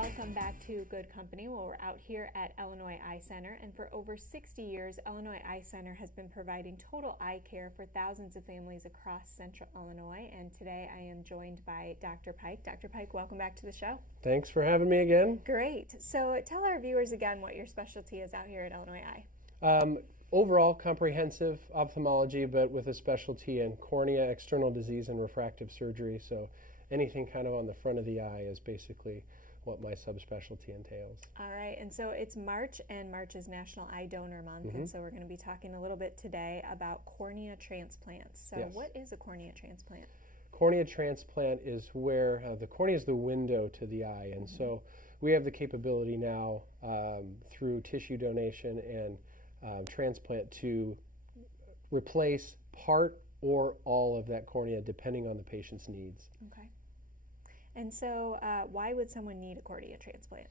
Welcome back to Good Company. Well, we're out here at Illinois Eye Center, and for over 60 years, Illinois Eye Center has been providing total eye care for thousands of families across central Illinois. And today I am joined by Dr. Pike. Dr. Pike, welcome back to the show. Thanks for having me again. Great. So tell our viewers again what your specialty is out here at Illinois Eye. Overall, comprehensive ophthalmology, but with a specialty in cornea, external disease, and refractive surgery. So anything kind of on the front of the eye is basically what my subspecialty entails. All right, and so it's March, and March is National Eye Donor Month, and so we're going to be talking a little bit today about cornea transplants. So Yes. what is a cornea transplant? Cornea transplant is where the cornea is the window to the eye, and so we have the capability now through tissue donation and transplant to replace part or all of that cornea depending on the patient's needs. Okay. And so why would someone need a cornea transplant?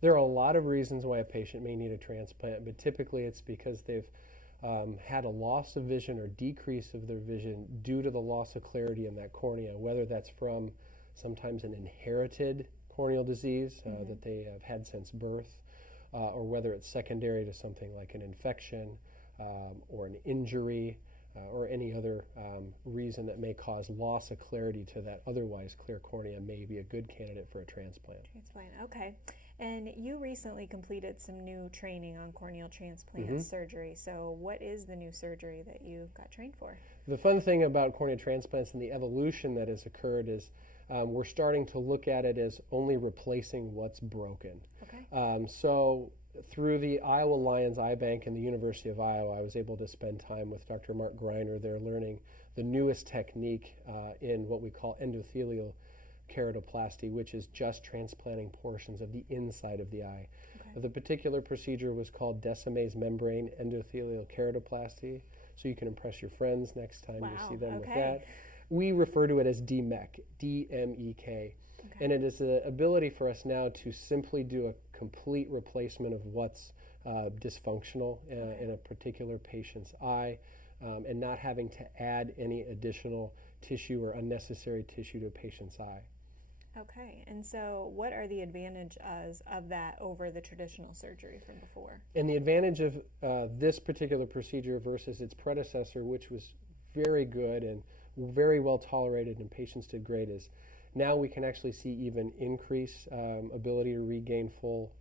There are a lot of reasons why a patient may need a transplant, but typically it's because they've had a loss of vision or decrease of their vision due to the loss of clarity in that cornea, whether that's from sometimes an inherited corneal disease that they have had since birth, or whether it's secondary to something like an infection or an injury or any other reason that may cause loss of clarity to that otherwise clear cornea may be a good candidate for a transplant. Transplant, okay. And you recently completed some new training on corneal transplant surgery. So what is the new surgery that you got trained for? The fun thing about cornea transplants and the evolution that has occurred is we're starting to look at it as only replacing what's broken. Okay. So through the Iowa Lions Eye Bank and the University of Iowa, I was able to spend time with Dr. Mark Greiner there learning the newest technique in what we call endothelial keratoplasty, which is just transplanting portions of the inside of the eye. Okay. The particular procedure was called Decimase membrane endothelial keratoplasty, so you can impress your friends next time you see them with that. We refer to it as DMEK, D-M-E-K. Okay. And it is the ability for us now to simply do a complete replacement of what's dysfunctional in a particular patient's eye and not having to add any additional tissue or unnecessary tissue to a patient's eye. Okay, and so what are the advantages of that over the traditional surgery from before? And the advantage of this particular procedure versus its predecessor, which was very good and very well tolerated and patients did great, is now we can actually see even increased ability to regain full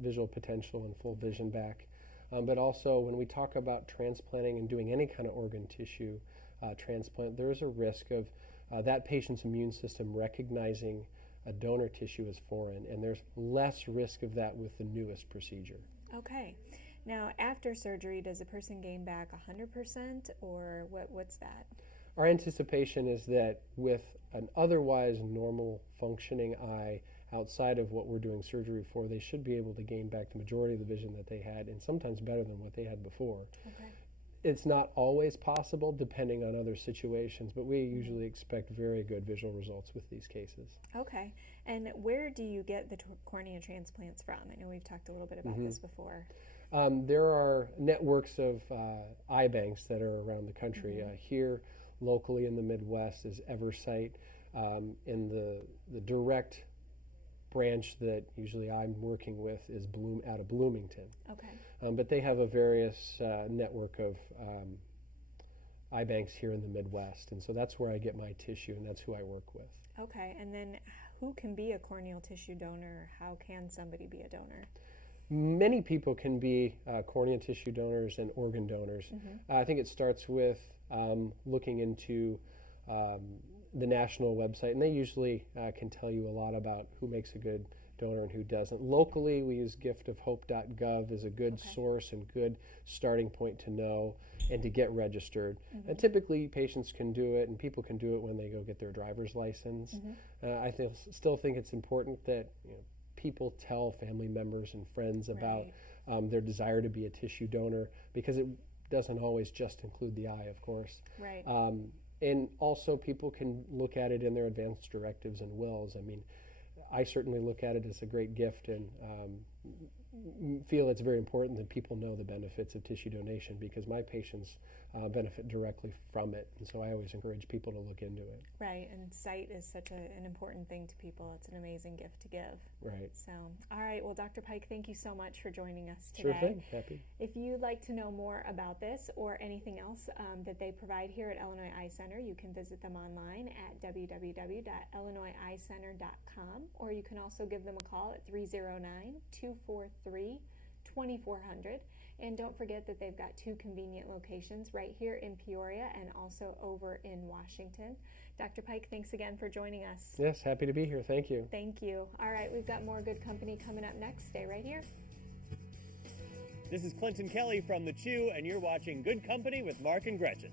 visual potential and full vision back. But also when we talk about transplanting and doing any kind of organ tissue transplant, there is a risk of that patient's immune system recognizing a donor tissue as foreign, and there's less risk of that with the newest procedure. Okay. Now, after surgery, does a person gain back 100% or what's that? Our anticipation is that with an otherwise normal functioning eye outside of what we're doing surgery for, they should be able to gain back the majority of the vision that they had, and sometimes better than what they had before. Okay. It's not always possible depending on other situations, but we usually expect very good visual results with these cases. Okay. And where do you get the cornea transplants from? I know we've talked a little bit about this before. There are networks of eye banks that are around the country. Here, locally in the Midwest is Eversight. In the direct branch that usually I'm working with is out of Bloomington. Okay. But they have a various network of eye banks here in the Midwest, and so that's where I get my tissue, and that's who I work with. Okay, and then who can be a corneal tissue donor? How can somebody be a donor? Many people can be cornea tissue donors and organ donors. I think it starts with looking into the national website, and they usually can tell you a lot about who makes a good donor and who doesn't. Locally, we use giftofhope.gov as a good source and good starting point to know and to get registered. And typically, patients can do it, and people can do it when they go get their driver's license. I still think it's important that people tell family members and friends about their desire to be a tissue donor, because it doesn't always just include the eye, of course. Right. And also people can look at it in their advance directives and wills. I mean, I certainly look at it as a great gift, and feel it's very important that people know the benefits of tissue donation, because my patients benefit directly from it, and so I always encourage people to look into it. Right, and sight is such an important thing to people. It's an amazing gift to give. Right. So, all right, well, Dr. Pike, thank you so much for joining us today. Sure thing, happy. If you'd like to know more about this or anything else that they provide here at Illinois Eye Center, you can visit them online at www.illinoiseyecenter.com, or you can also give them a call at 309-243-2400. And don't forget that they've got 2 convenient locations right here in Peoria and also over in Washington. Dr. Pike, thanks again for joining us. Yes, happy to be here. Thank you. Thank you. All right, we've got more good company coming up next. Stay right here. This is Clinton Kelly from the Chew, and you're watching Good Company with Mark and Gretchen.